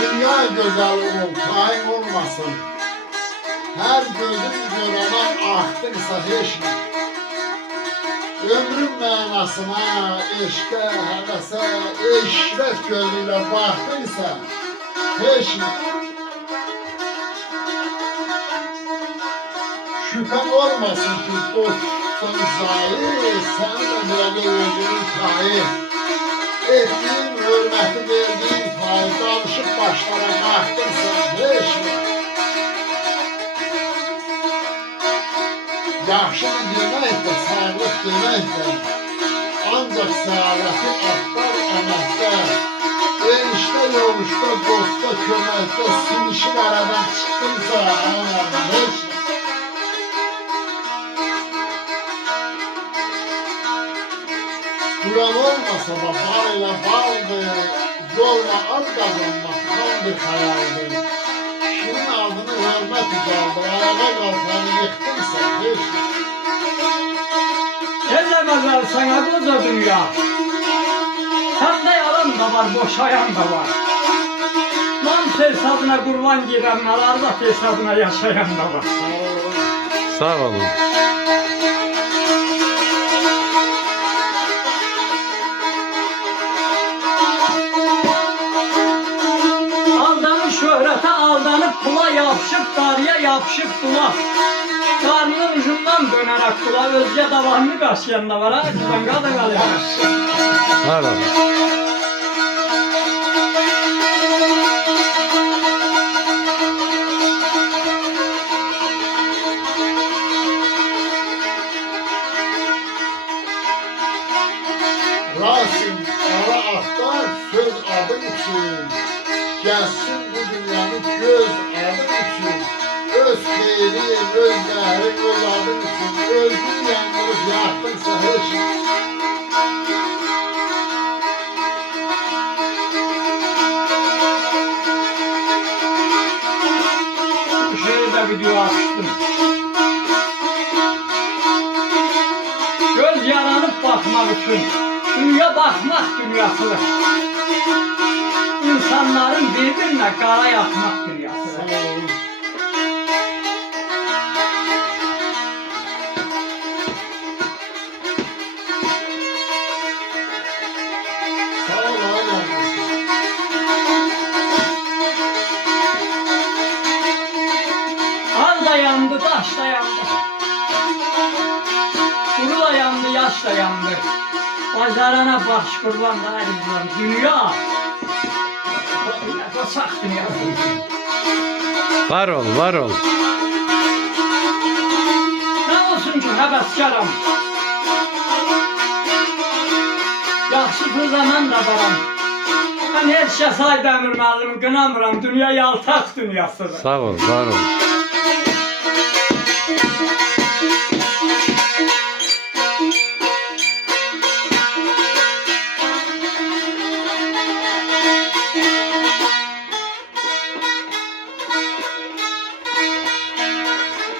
Dünya güzel ol, tayin olmasın. Her gözün görene ahtırsa hiç mi? Ömrün mənasına, eşqə, həvəsə, eşrət gözüyle baktıysa hiç mi? Şüphen olmasın ki dostun zahir, sen de böyle özünün tayı. Ettiğin hürmeti verdiğin payı, danışıp başlara baktıysa hiç mi? Yaxşını demək də, sağlıq demək də, ancaq səadəti axtar əməkdə, enişdə, yoluşda, dostda, köməkdə, sinişin aradan çıxdıysa, heç nə. Duran olmasa da bal ilə baldır, yolla ad qazanmaq tam bir xəyaldır. Şirin adını hörmət ucaldır, ayağa qalxanı yıxdınsa, heç nə. Ellemezler sana koca dünya. Sende yalan da var, boşayan da var. Nam fesadına kurban girenler, Allah fesadına yaşayan da var. Sağ olun. Aldanıp şöhrete aldanıp kula yapışıp, darıya yapışıp kula. Karnının ucundan dönerek kula, özge davarını kaşıyan da var ha. Şuradan kadar kalıyor. Sağ olun. Rasim, ara aktar, söz adın için. Gelsin bu dünyanın göz adın için. Öz xeyri, öz zəhri, öz adın için. Özün yandırıp yaktınsa hiç. Bu şeyi de video açtım. Göz yaranıp bakmak için. Dünya bakmak dünyası. İnsanların birbirine kara yapmak dünyası. Sağ olun. Sağ ol aynen. Al da yandı, taş da yandı. Kuru da yandı, yaş da yandı. Pazarana baş kurban da ayrılan dünya. Kaçak dünya. Var ol, var ol. Ne olsun ki həvəskaram. Yaxşı bir zaman da varam. Ben heç kəs Aydemir müəllimi qınamıram. Dünya yaltaq dünyasıdır. Sağ ol, var ol.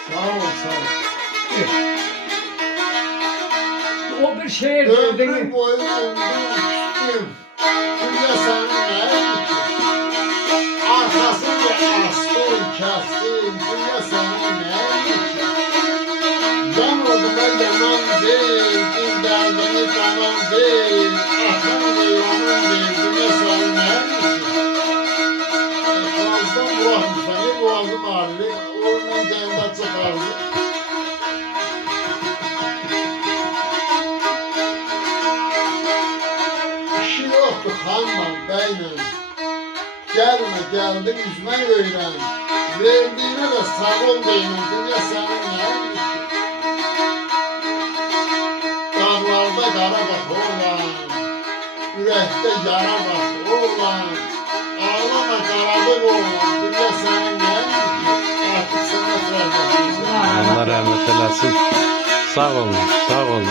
Sağ ol, sağ ol. O bir şehir Ömrüm gördüğünü. boyu küstüm. Dünya senin neydi ki? Arkasını astım, kestim. Dünya senin neydi ki? Can oduna yanan değil, din derdini canan değil. Aklın da yanan değil, dünya senin neydi ki? Boğazdan bırakmışlar, boğazım ağrıyor. Onunla cəndə çıxardı. İşi yoktu xanla, bəylə. Gəlmə, gəldin, üzmək öyrən. Verdiyinə də sağ ol deyin, dünya sənin nəyindir ki? Dağlarda qara bax oğlan, ürəkdə yara bax oğlan. Ağlama qarabıq oğlan, dünya sənin nəyindir ki? Artıq sənə fərqləşirsən. Allah rahmet eylesin. Sağ olun, sağ olun.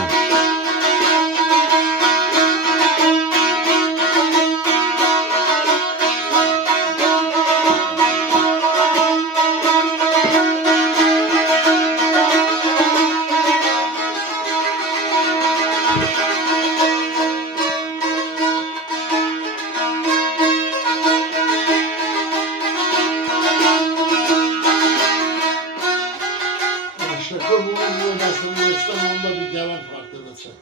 Dur bunun modasını versem onda bir gelen farklı da çek.